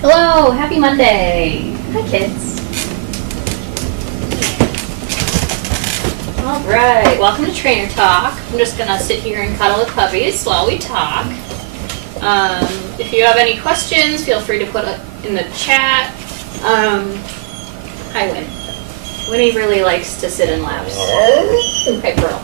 Hello, happy Monday. Hi, kids. All right, welcome to Trainer Talk. I'm just gonna sit here and cuddle with puppies while we talk. If you have any questions, feel free to put it in the chat. Hi, Win. Winnie really likes to sit in laps. Hey, Pearl.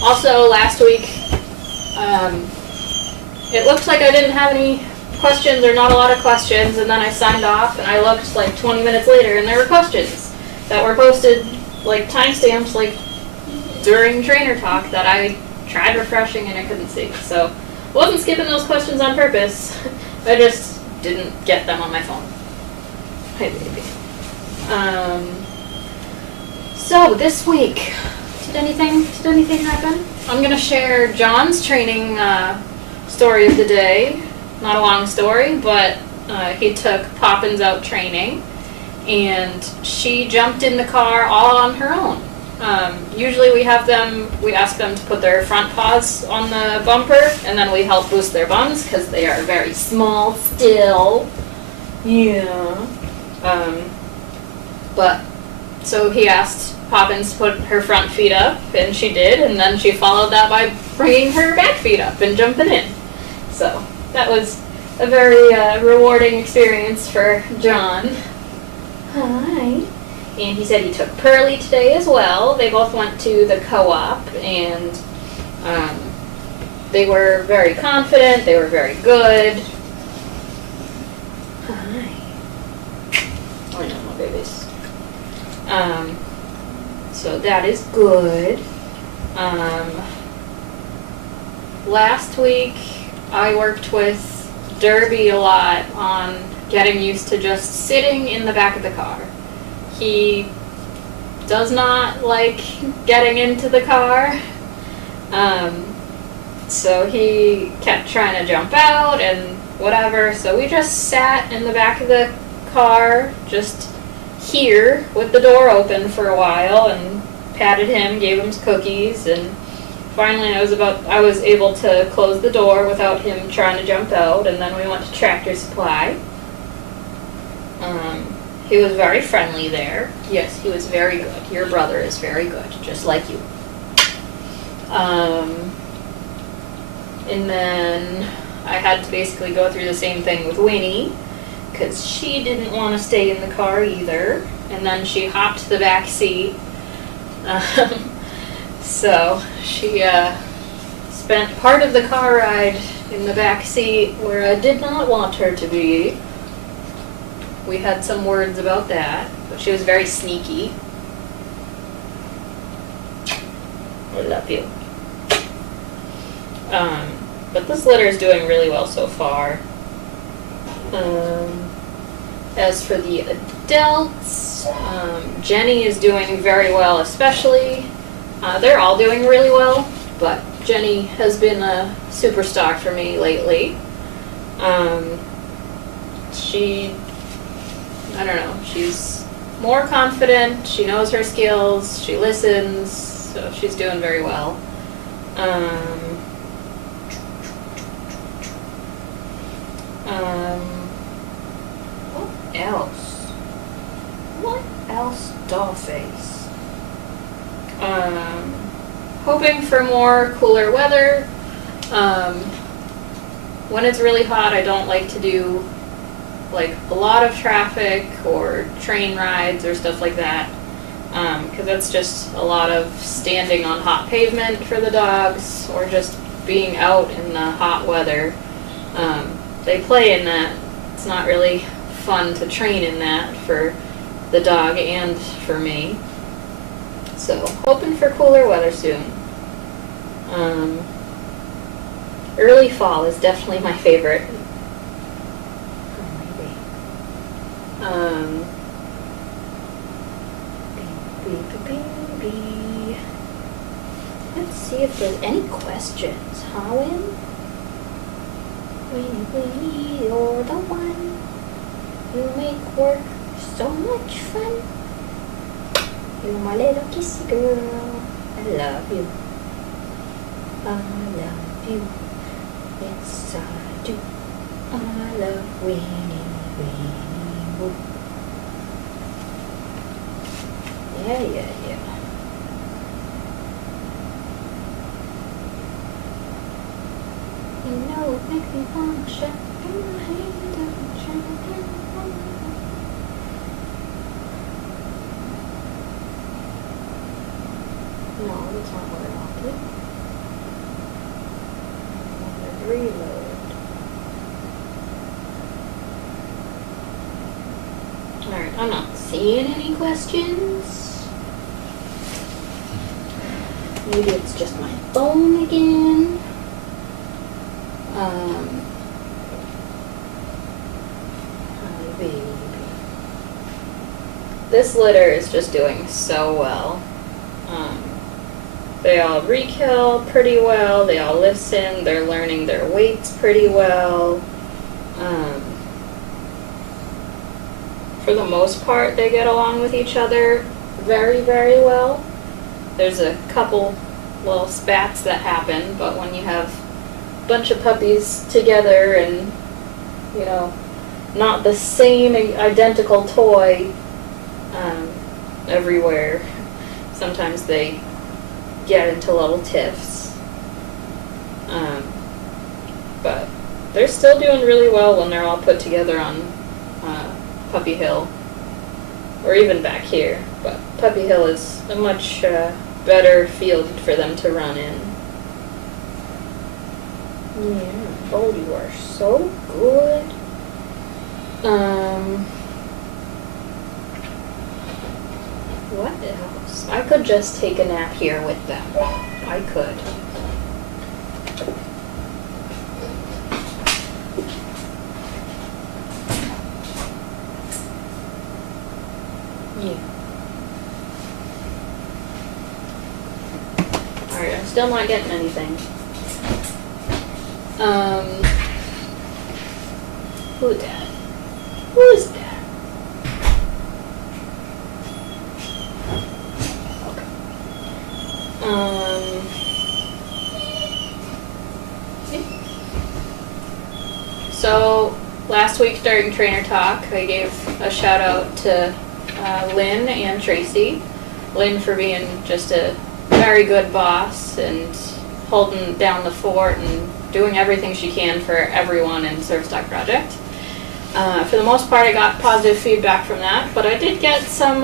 Also, last week, it looked like I didn't have any questions or not a lot of questions, and then I signed off and I looked like 20 minutes later and there were questions that were posted, like timestamps, like during Trainer Talk that I tried refreshing and I couldn't see. So I wasn't skipping those questions on purpose. I just didn't get them on my phone. Hi, baby. So this week, did anything happen? I'm gonna share John's training story of the day. Not a long story, but he took Poppins out training, and she jumped in the car all on her own. Usually we ask them to put their front paws on the bumper, and then we help boost their bums because they are very small still. Yeah. But so he asked Poppins to put her front feet up, and she did, and then she followed that by bringing her back feet up and jumping in. So that was a very rewarding experience for John. Hi. And he said he took Pearly today as well. They both went to the co-op, and they were very confident. They were very good. Hi. Oh, I know, my babies. So that is good. Last week, I worked with Derby a lot on getting used to just sitting in the back of the car. He does not like getting into the car, so he kept trying to jump out and whatever, so we just sat in the back of the car, just here with the door open for a while, and patted him, gave him cookies, and finally I was able to close the door without him trying to jump out, and then we went to Tractor Supply. He was very friendly there. Yes, he was very good. Your brother is very good, just like you. And then I had to basically go through the same thing with Winnie, because she didn't want to stay in the car either, and then she hopped the back seat. So she spent part of the car ride in the back seat where I did not want her to be. We had some words about that, but she was very sneaky. I love you. But this litter is doing really well so far. As for the adults, Jenny is doing very well, especially. They're all doing really well, but Jenny has been a superstar for me lately. I don't know, she's more confident, she knows her skills, she listens, so she's doing very well. What else? What else, Dollface? Hoping for more cooler weather. When it's really hot, I don't like to do like a lot of traffic or train rides or stuff like that, because that's just a lot of standing on hot pavement for the dogs or just being out in the hot weather. They play in that. It's not really fun to train in that for the dog and for me. So hoping for cooler weather soon. Early fall is definitely my favorite. Baby. Let's see if there's any questions, huh, Win? Winnie, you're the one. You make work so much fun. You're my little kissy girl. I love you. I love you. Yes, I do. I love weaning, weaning. Yeah. You know it makes me want to shut my hand and shut No, that's not what I wanted. I wanted reload. Alright, I'm not seeing any questions. Maybe it's just my phone again. Hi, baby. This litter is just doing so well. They all re-kill pretty well, they all listen, they're learning their weights pretty well. For the most part, they get along with each other very, very well. There's a couple little spats that happen, but when you have a bunch of puppies together and, you know, not the same identical toy everywhere, sometimes they get into little tiffs. But they're still doing really well when they're all put together on Puppy Hill, or even back here. But Puppy Hill is a much better field for them to run in. Yeah, oh, you are so good. What else? I could just take a nap here with them. I could. Yeah. Alright, I'm still not getting anything. Who's that? Who's that? So last week during Trainer Talk, I gave a shout out to Lynn and Tracy. Lynn for being just a very good boss and holding down the fort and doing everything she can for everyone in Surfstock Project. For the most part, I got positive feedback from that, but I did get some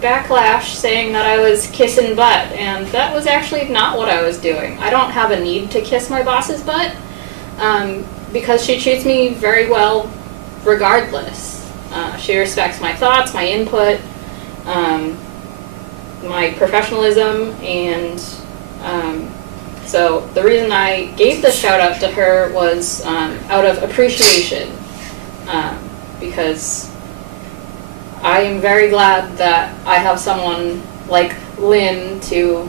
backlash saying that I was kissing butt, and that was actually not what I was doing. I don't have a need to kiss my boss's butt, because she treats me very well regardless. She respects my thoughts, my input, my professionalism, and so the reason I gave the shout out to her was out of appreciation, because I am very glad that I have someone like Lynn to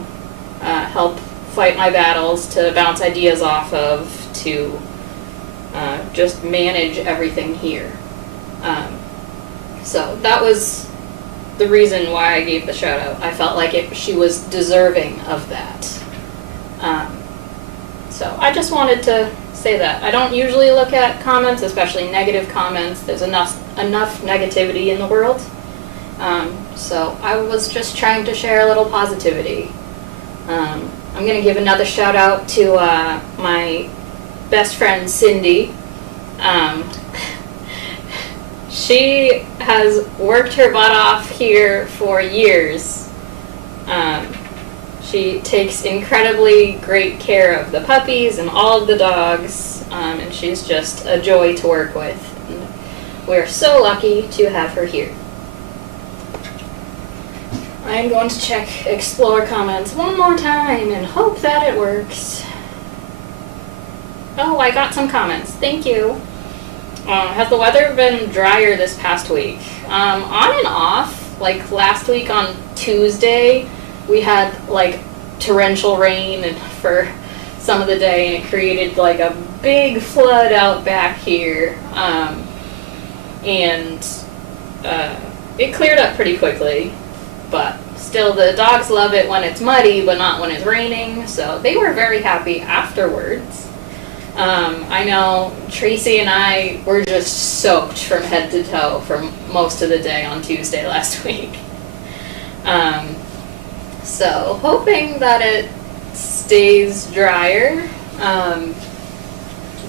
help fight my battles, to bounce ideas off of, to just manage everything here. So that was the reason why I gave the shout out. I felt like she was deserving of that. So I just wanted to say that. I don't usually look at comments, especially negative comments. There's enough negativity in the world. So I was just trying to share a little positivity. I'm going to give another shout out to my best friend Cindy. She has worked her butt off here for years. She takes incredibly great care of the puppies and all of the dogs, and she's just a joy to work with. And we're so lucky to have her here. I'm going to check Explore comments one more time and hope that it works. Oh, I got some comments. Thank you. Has the weather been drier this past week? On and off. Like last week on Tuesday, we had like torrential rain for some of the day, and it created like a big flood out back here. And it cleared up pretty quickly, but still the dogs love it when it's muddy, but not when it's raining, so they were very happy afterwards. I know Tracy and I were just soaked from head to toe for most of the day on Tuesday last week. So hoping that it stays drier.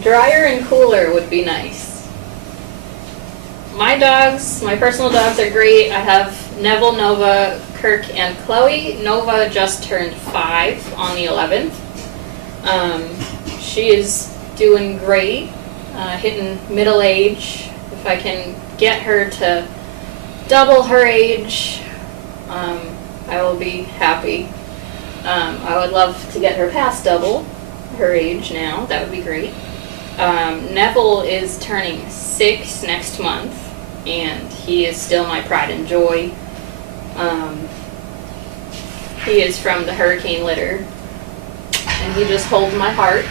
Drier and cooler would be nice. My dogs, my personal dogs are great. I have Neville, Nova, Kirk, and Chloe. Nova just turned 5 on the 11th. She is doing great, hitting middle age. If I can get her to double her age, I will be happy. I would love to get her past double her age now. That would be great. Neville is turning 6 next month, and he is still my pride and joy. He is from the hurricane litter, and he just holds my heart.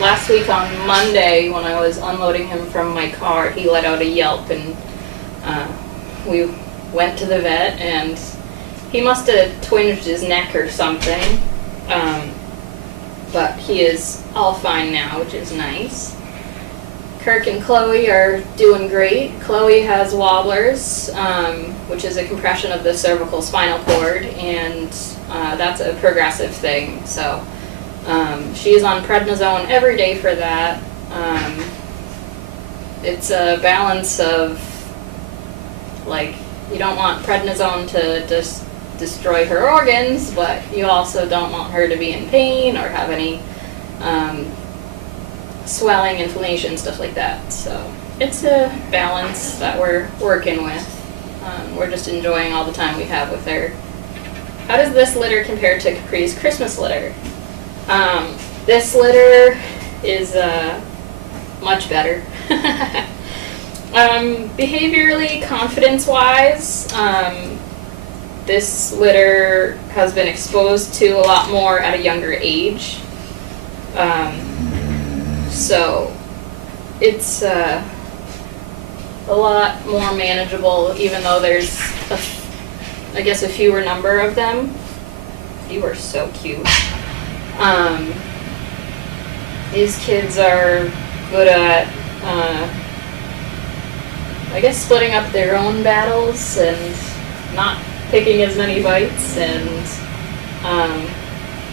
Last week on Monday, when I was unloading him from my car, he let out a yelp, and we went to the vet, and he must have twinged his neck or something. But he is all fine now, which is nice. Kirk and Chloe are doing great. Chloe has wobblers, which is a compression of the cervical spinal cord, and that's a progressive thing. So she is on prednisone every day for that. It's a balance of, like, you don't want prednisone to just destroy her organs, but you also don't want her to be in pain or have any swelling, inflammation, stuff like that. So it's a balance that we're working with. We're just enjoying all the time we have with her. How does this litter compare to Capri's Christmas litter? This litter is much better. Behaviorally, confidence-wise, this litter has been exposed to a lot more at a younger age. So it's a lot more manageable, even though there's, I guess, a fewer number of them. You are so cute. These kids are good at, I guess, splitting up their own battles and not picking as many bites, and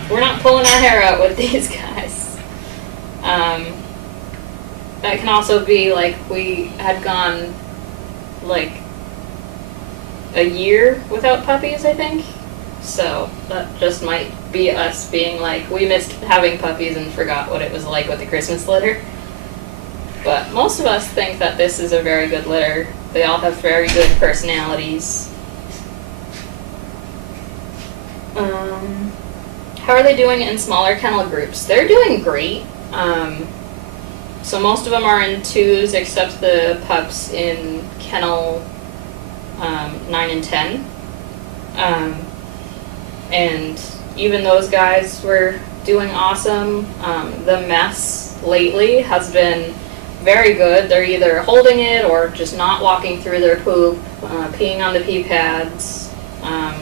we're not pulling our hair out with these guys. That can also be, like, we had gone like a year without puppies, I think. So that just might be us being like, we missed having puppies and forgot what it was like with the Christmas litter. But most of us think that this is a very good litter. They all have very good personalities. How are they doing in smaller kennel groups? They're doing great. So most of them are in 2s, except the pups in kennel 9 and 10. And even those guys were doing awesome. The mess lately has been very good. They're either holding it or just not walking through their poop, peeing on the pee pads. And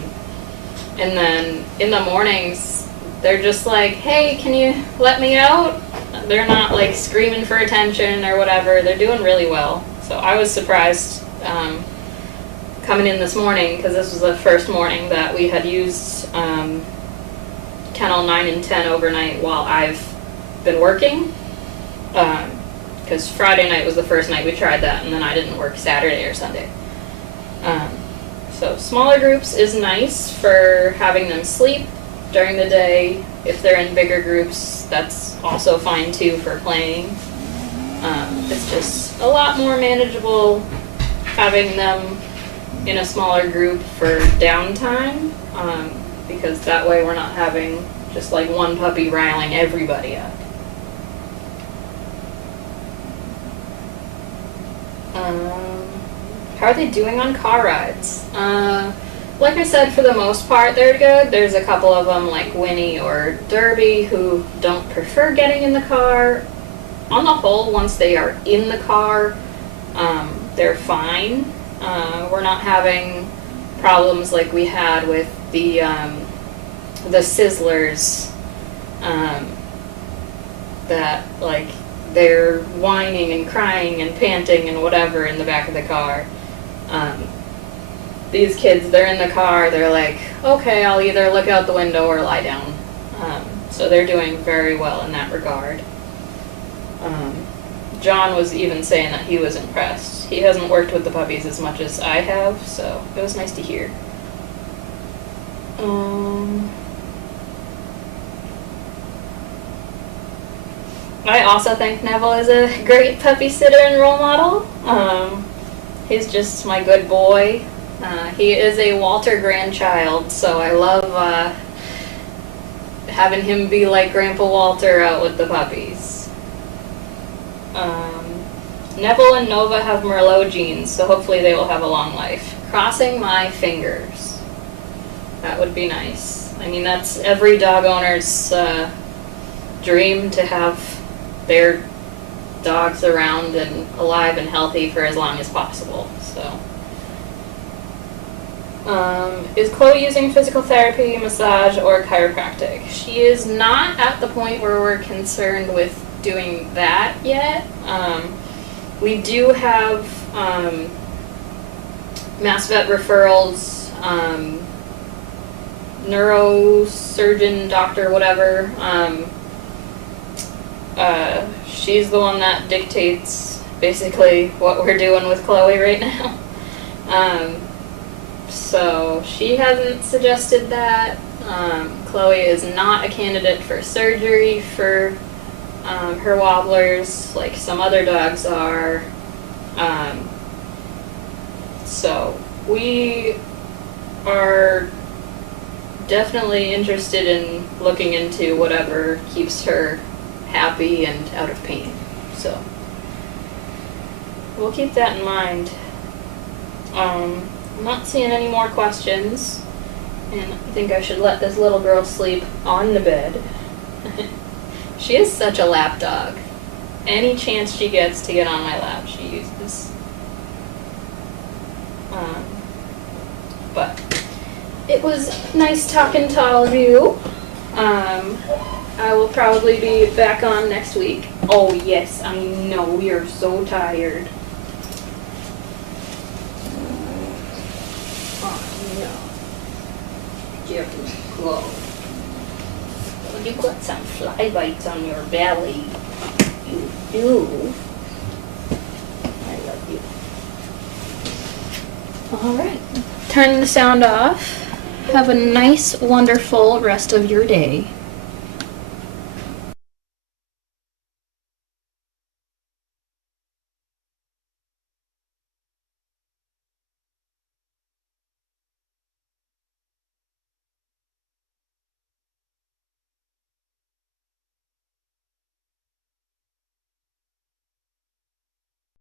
then in the mornings, they're just like, hey, can you let me out? They're not like screaming for attention or whatever. They're doing really well. So I was surprised coming in this morning, because this was the first morning that we had used kennel 9 and 10 overnight while I've been working. Because Friday night was the first night we tried that, and then I didn't work Saturday or Sunday. So smaller groups is nice for having them sleep during the day. If they're in bigger groups, that's also fine too for playing. It's just a lot more manageable having them in a smaller group for downtime, because that way we're not having just like one puppy riling everybody up. How are they doing on car rides? Like I said, for the most part, they're good. There's a couple of them, like Winnie or Derby, who don't prefer getting in the car. On the whole, once they are in the car, they're fine. We're not having problems like we had with the Sizzlers that, like, they're whining and crying and panting and whatever in the back of the car. These kids, they're in the car, they're like, okay, I'll either look out the window or lie down. So they're doing very well in that regard. John was even saying that he was impressed. He hasn't worked with the puppies as much as I have, so it was nice to hear. I also think Neville is a great puppy sitter and role model. He's just my good boy. He is a Walter grandchild, so I love having him be like Grandpa Walter out with the puppies. Neville and Nova have Merlot genes, so hopefully they will have a long life. Crossing my fingers. That would be nice. I mean, that's every dog owner's dream, to have their dogs around and alive and healthy for as long as possible. So, is Chloe using physical therapy, massage, or chiropractic? She is not at the point where we're concerned with doing that yet. We do have Mass Vet referrals, neurosurgeon, doctor, whatever. She's the one that dictates basically what we're doing with Chloe right now. So she hasn't suggested that. Chloe is not a candidate for surgery for her wobblers like some other dogs are. So we are definitely interested in looking into whatever keeps her happy and out of pain. So we'll keep that in mind. I'm not seeing any more questions, and I think I should let this little girl sleep on the bed. She is such a lap dog. Any chance she gets to get on my lap, she uses. But it was nice talking to all of you. I will probably be back on next week. Oh yes, I know, we are so tired. Oh no. Dear Chloe. You got some fly bites on your belly. You do. I love you. Alright. Turn the sound off. Have a nice, wonderful rest of your day.